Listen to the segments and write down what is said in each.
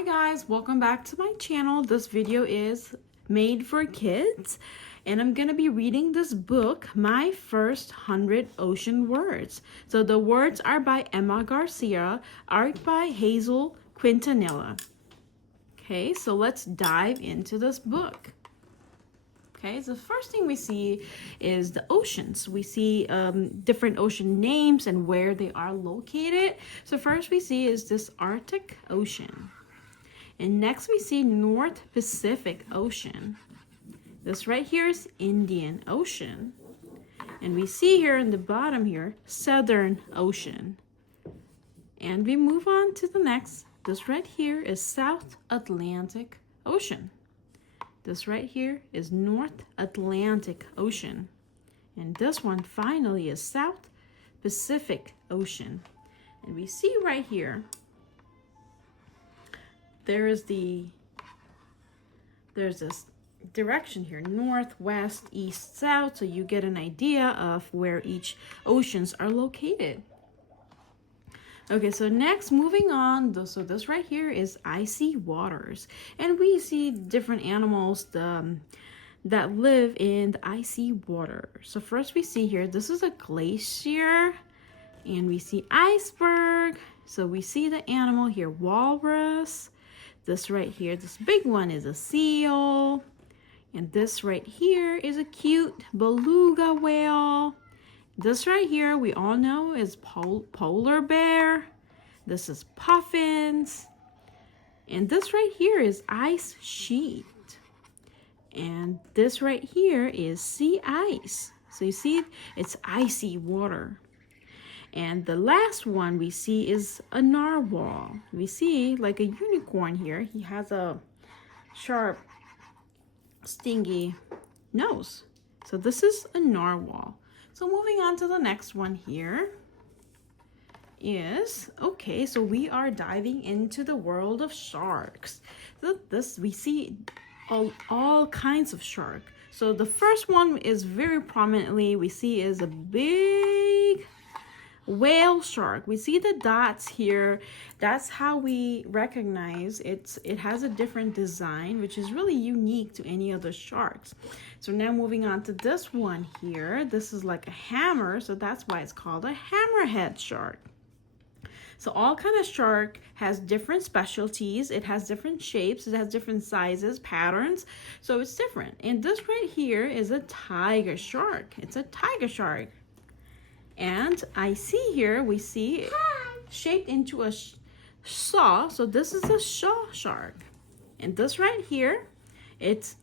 Hi guys, welcome back to my channel. This video is made for kids and I'm gonna be reading this book, My First 100 Ocean Words. So the words are by Emma Garcia, art by Hazel Quintanilla. Okay, so let's dive into this book. Okay, so the first thing we see is the oceans. We see different ocean names and where they are located. So first we see is this Arctic Ocean. And next we see North Pacific Ocean. This right here is Indian Ocean. And we see here in the bottom here, Southern Ocean. And we move on to the next. This right here is South Atlantic Ocean. This right here is North Atlantic Ocean. And this one finally is South Pacific Ocean. And we see right here, there's this direction here, north, west, east, south, so you get an idea of where each oceans are located. Okay, so next, moving on, so this right here is icy waters, and we see different animals that live in the icy water. So first we see here, this is a glacier, and we see iceberg. So we see the animal here, walrus. This right here, this big one is a seal. And this right here is a cute beluga whale. This right here, we all know is polar bear. This is puffins. And this right here is ice sheet. And this right here is sea ice. So you see, it's icy water. And the last one we see is a narwhal. We see like a unicorn here. He has a sharp, stingy nose. So this is a narwhal. So moving on to the next one here is, okay, so we are diving into the world of sharks. So this, we see all kinds of shark. So the first one is very prominently, we see is a big whale shark. We see the dots here. That's how we recognize it has a different design, which is really unique to any other sharks. So now moving on to this one here. This is like a hammer, so that's why it's called a hammerhead shark. So all kind of shark has different specialties. It has different shapes. It has different sizes, patterns. So it's different. And this right here is a tiger shark. It's a tiger shark. And I see here, we see it shaped into a saw. So this is a saw shark. And this right here, it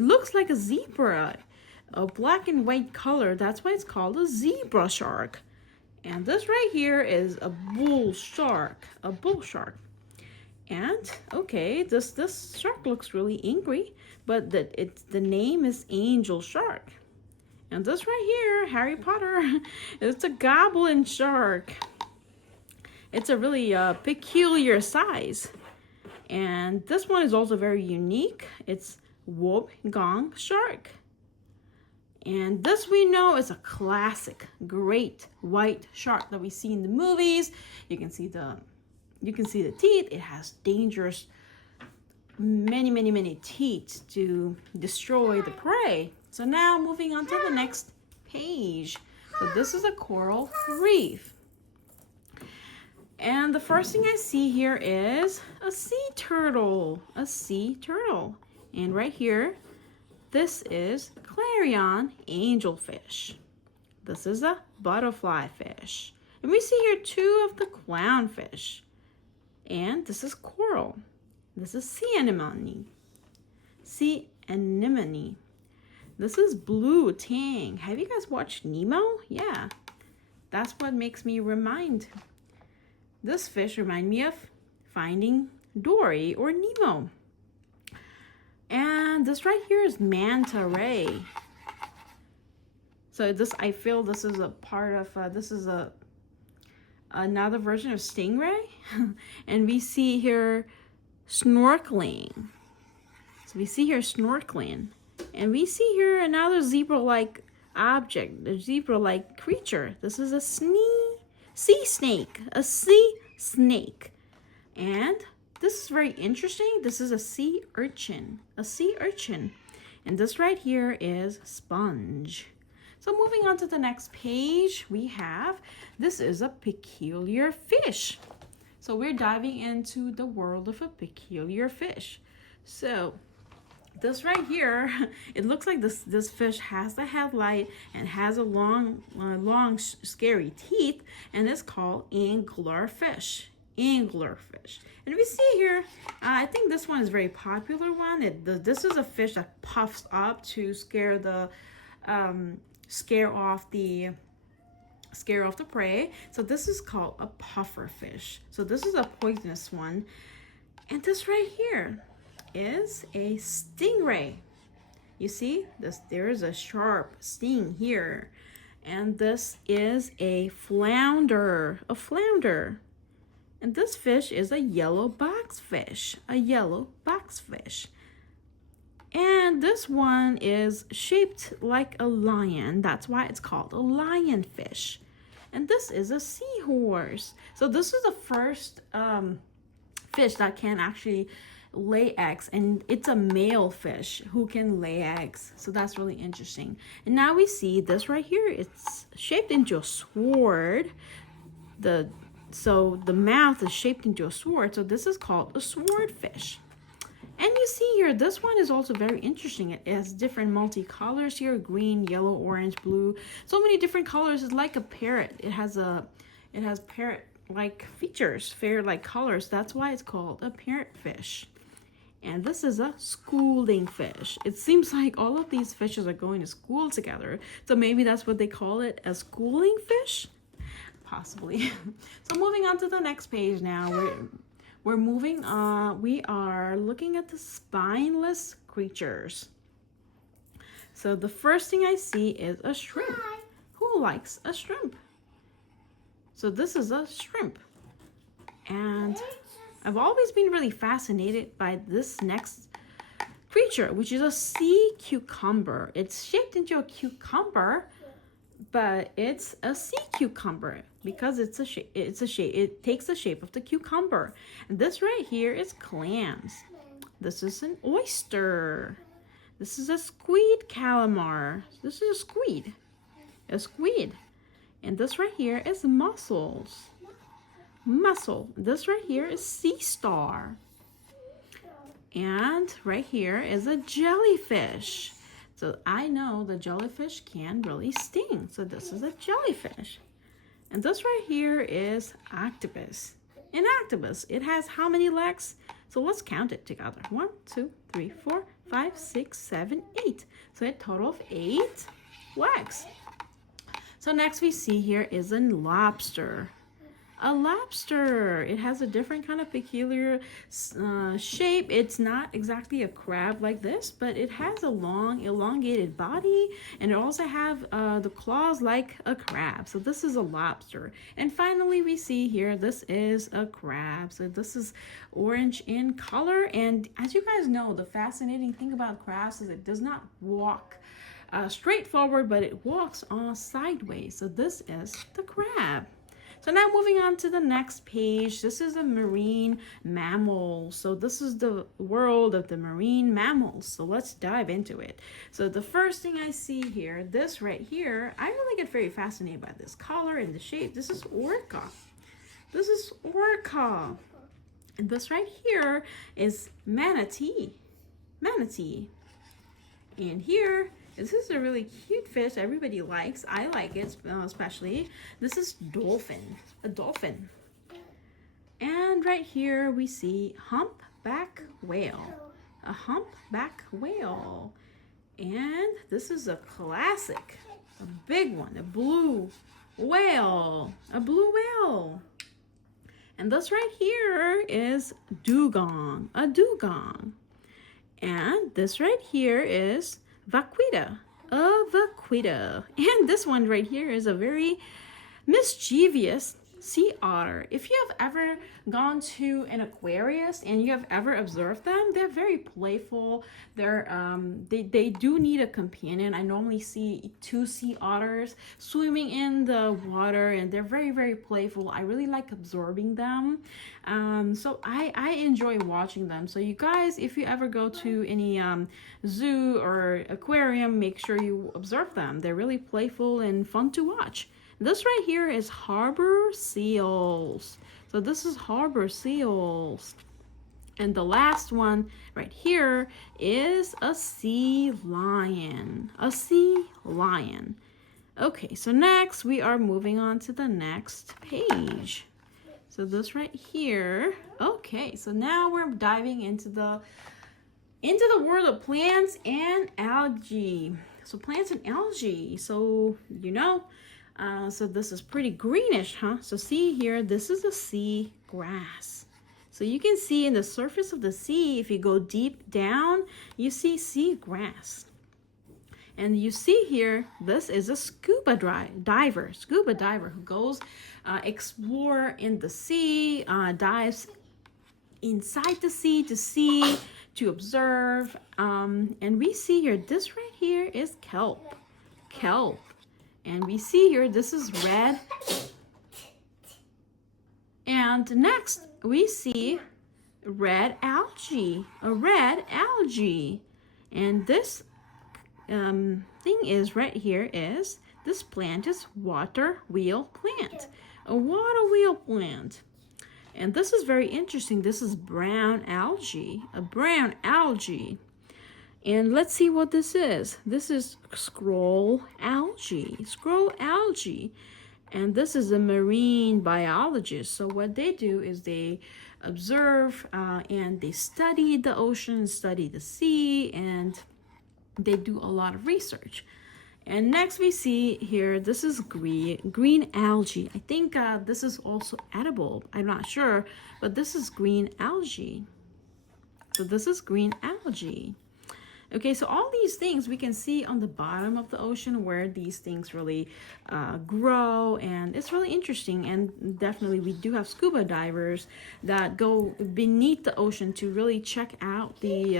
looks like a zebra, a black and white color. That's why it's called a zebra shark. And this right here is a bull shark, a bull shark. And okay, this shark looks really angry, but the name is angel shark. And this right here, Harry Potter, it's a goblin shark. It's a really peculiar size. And this one is also very unique. It's Wobbegong shark. And this we know is a classic great white shark that we see in the movies. You can see the teeth. It has dangerous, many teeth to destroy the prey. So now moving on to the next page. So this is a coral reef. And the first thing I see here is a sea turtle, And right here, this is clarion angelfish. This is a butterfly fish. And we see here two of the clownfish. And this is coral. This is sea anemone. This is blue tang. Have you guys watched Nemo? Yeah, that's what makes me remind. This fish remind me of Finding Dory or Nemo. And this right here is manta ray. So this, I feel this is a part of, this is another version of stingray. And we see here snorkeling. So we see here snorkeling. And we see here another zebra-like object, a zebra-like creature. This is a sea snake, And this is very interesting. This is a sea urchin. A sea urchin. And this right here is sponge. So moving on to the next page, we have, this is a peculiar fish. So we're diving into the world of a peculiar fish. So this right here, it looks like this fish has the headlight and has a long, scary teeth, and it's called anglerfish. Anglerfish. And we see here, I think this one is a very popular one. This is a fish that puffs up to scare off the prey. So this is called a puffer fish. So this is a poisonous one. And this right here is a stingray. You see this, there is a sharp sting here. And this is a flounder. And this fish is a yellow boxfish. And this one is shaped like a lion. That's why it's called a lionfish. And this is a seahorse. So this is the first fish that can actually lay eggs, and it's a male fish who can lay eggs. So that's really interesting. And now we see this right here. It's shaped into a sword. So the mouth is shaped into a sword. So this is called a swordfish. And you see here, this one is also very interesting. It has different multicolors here: green, yellow, orange, blue. So many different colors. It's like a parrot. It has parrot-like features, parrot-like colors. That's why it's called a parrotfish. And this is a schooling fish. It seems like all of these fishes are going to school together. So maybe that's what they call it, a schooling fish? Possibly. So moving on to the next page now. We're moving on. We are looking at the spineless creatures. So the first thing I see is a shrimp. Who likes a shrimp? So this is a shrimp. And I've always been really fascinated by this next creature, which is a sea cucumber. It's shaped into a cucumber, but it's a sea cucumber because it takes the shape of the cucumber. And this right here is clams. This is an oyster. This is a squid calamar. This is a squid. And this right here is mussel. This right here is sea star. And right here is a jellyfish. So I know the jellyfish can really sting. So this is a jellyfish. And this right here is octopus. An octopus, it has how many legs? So let's count it together. 1, 2, 3, 4, 5, 6, 7, 8. So a total of 8 legs. So next we see here is a lobster. A lobster. It has a different kind of peculiar shape. It's not exactly a crab like this, but it has a long elongated body, and it also have the claws like a crab. So this is a lobster. And finally we see here, this is a crab. So this is orange in color. And as you guys know, the fascinating thing about crabs is it does not walk straight forward, but it walks sideways. So this is the crab. So now moving on to the next page, this is a marine mammal. So this is the world of the marine mammals. So let's dive into it. So the first thing I see here, this right here, I really get very fascinated by this color and the shape. This is orca. And this right here is manatee. And here, this is a really cute fish everybody likes. I like it especially. This is a dolphin. And right here we see humpback whale. A humpback whale. And this is a classic, a big one, a blue whale. And this right here is dugong, a dugong. And this right here is vaquita, a vaquita. And this one right here is a very mischievous sea otter. If you have ever gone to an aquarius and you have ever observed them, they're very playful. They do need a companion. I normally see 2 sea otters swimming in the water, and they're very, very playful. I really like absorbing them. So I enjoy watching them. So you guys, if you ever go to any zoo or aquarium, make sure you observe them. They're really playful and fun to watch. This right here is harbor seals. So this is harbor seals. And the last one right here is a sea lion. A sea lion. Okay, so next we are moving on to the next page. So this right here. Okay, so now we're diving into the world of plants and algae. So plants and algae. So so this is pretty greenish, huh? So see here, this is a sea grass. So you can see in the surface of the sea, if you go deep down, you see sea grass. And you see here, this is a scuba diver who goes explore in the sea, dives inside the sea to observe. And we see here, this right here is kelp. And we see here, this is red. And next, we see red algae, a red algae. And this thing is right here is, this plant is water wheel plant, a water wheel plant. And this is very interesting. This is brown algae, a brown algae. And let's see what this is. This is scroll algae. And this is a marine biologist. So what they do is they observe and they study the ocean, study the sea, and they do a lot of research. And next we see here, this is green algae. I think this is also edible. I'm not sure, but this is green algae. So this is green algae. Okay, so all these things we can see on the bottom of the ocean where these things really grow, and it's really interesting. And definitely we do have scuba divers that go beneath the ocean to really check out the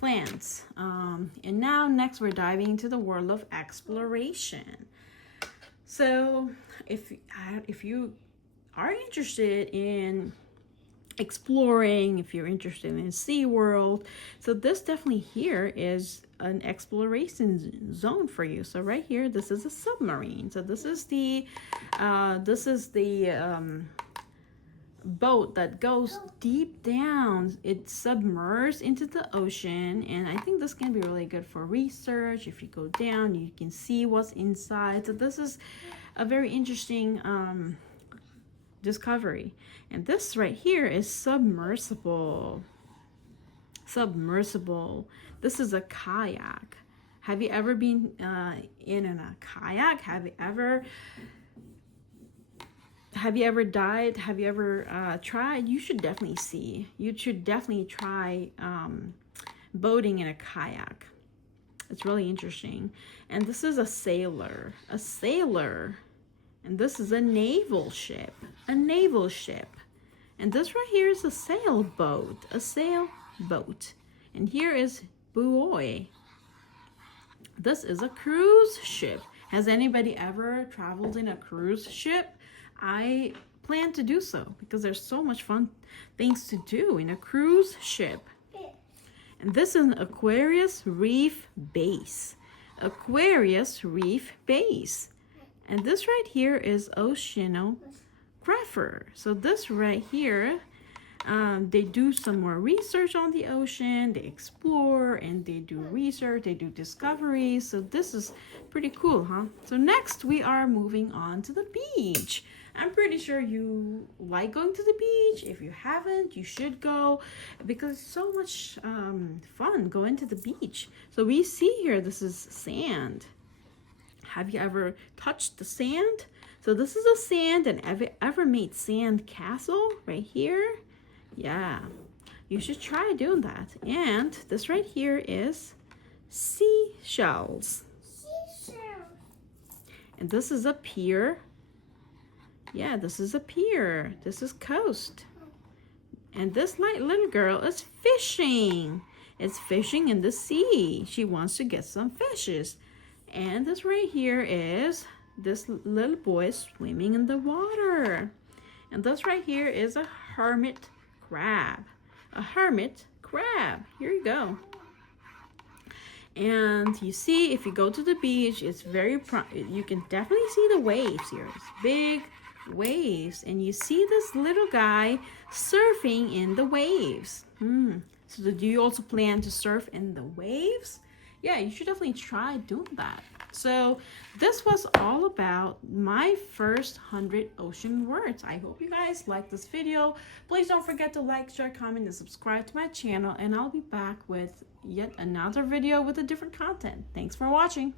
plants. And now next we're diving into the world of exploration. So if you are interested in exploring, if you're interested in SeaWorld, so this definitely here is an exploration zone for you. So right here, this is a submarine. So this is the boat that goes deep down. It's submerged into the ocean, and I think this can be really good for research. If you go down, you can see what's inside. So this is a very interesting discovery. And this right here is submersible. This is a kayak. Have you ever been in a kayak? Have you ever dived? Have you ever tried? You should definitely try boating in a kayak. It's really interesting. And this is a sailor. And this is a naval ship. And this right here is a sailboat. And here is buoy. This is a cruise ship. Has anybody ever traveled in a cruise ship? I plan to do so because there's so much fun things to do in a cruise ship. And this is an Aquarius reef base. And this right here is oceanographer. So this right here, they do some more research on the ocean. They explore and they do research. They do discoveries. So this is pretty cool, huh? So next we are moving on to the beach. I'm pretty sure you like going to the beach. If you haven't, you should go because it's so much fun going to the beach. So we see here, this is sand. Have you ever touched the sand? So this is a sand, and have you ever made sand castle right here? Yeah, you should try doing that. And this right here is seashells. And this is a pier. Yeah, this is a pier. This is coast. And this little girl is fishing. It's fishing in the sea. She wants to get some fishes. And this right here is this little boy swimming in the water. And this right here is a hermit crab. A hermit crab. Here you go. And you see, if you go to the beach, it's you can definitely see the waves here. It's big waves. And you see this little guy surfing in the waves. So do you also plan to surf in the waves? Yeah, you should definitely try doing that. So this was all about my first 100 ocean words. I hope you guys liked this video. Please don't forget to like, share, comment, and subscribe to my channel. And I'll be back with yet another video with a different content. Thanks for watching.